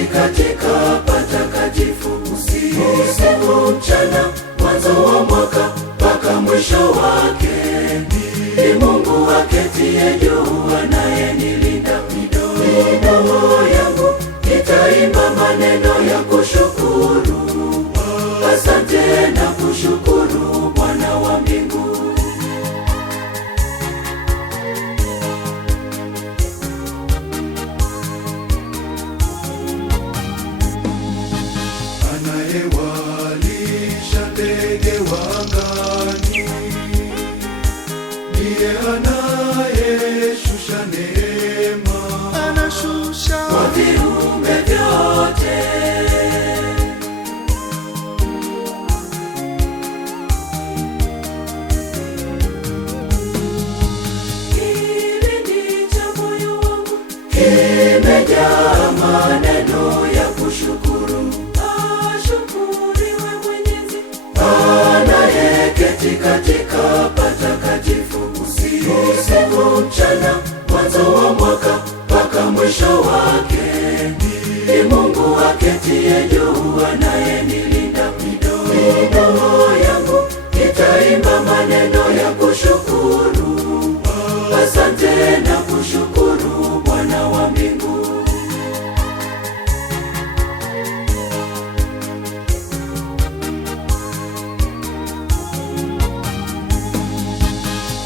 katika patakatifu, usiku mchana, mwanzo wa mwaka mpaka mwisho wake. Ni Mungu aketie juu, anayenilinda. Midomo yangu itaimba maneno ya kushukuru. Asante na kushukuru Bwana wa mbingu. Anayewalisha ndege angani, ndiye anayeshusha neema, anashusha kwa viumbe vyote. Kilindi cha moyo wangu kimejaa maneno ya kushukuru. Ashukuriwe Mwenyezi anayeketi katika patakatifu, usiku mchana, mwanzo wa mwaka mpaka mwisho wake. Ni Mungu aketie juu, anayenilinda. Midomo yangu itaimba maneno ya kushukuru. Asante na kushukuru Bwana wa mbingu.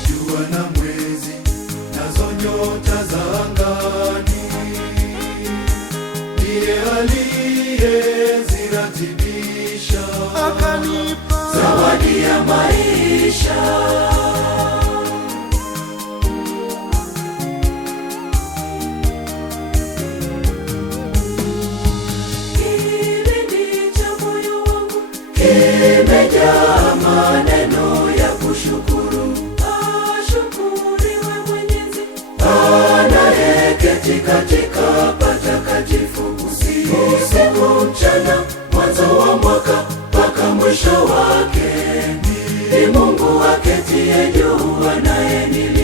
Jua na mwezi nazo nyota za angani, ndiye aliyeziratibisha, akanipa zawadi ya maisha. Kilindi cha moyo wangu kimejaa maneno ya kushukuru. Ashukuriwe Mwenyezi anayeketi katika patakatifu, usiku mchana, mwanzo wa mwaka mpaka mwisho wake. Ni Mungu aketie juu, anayenilinda.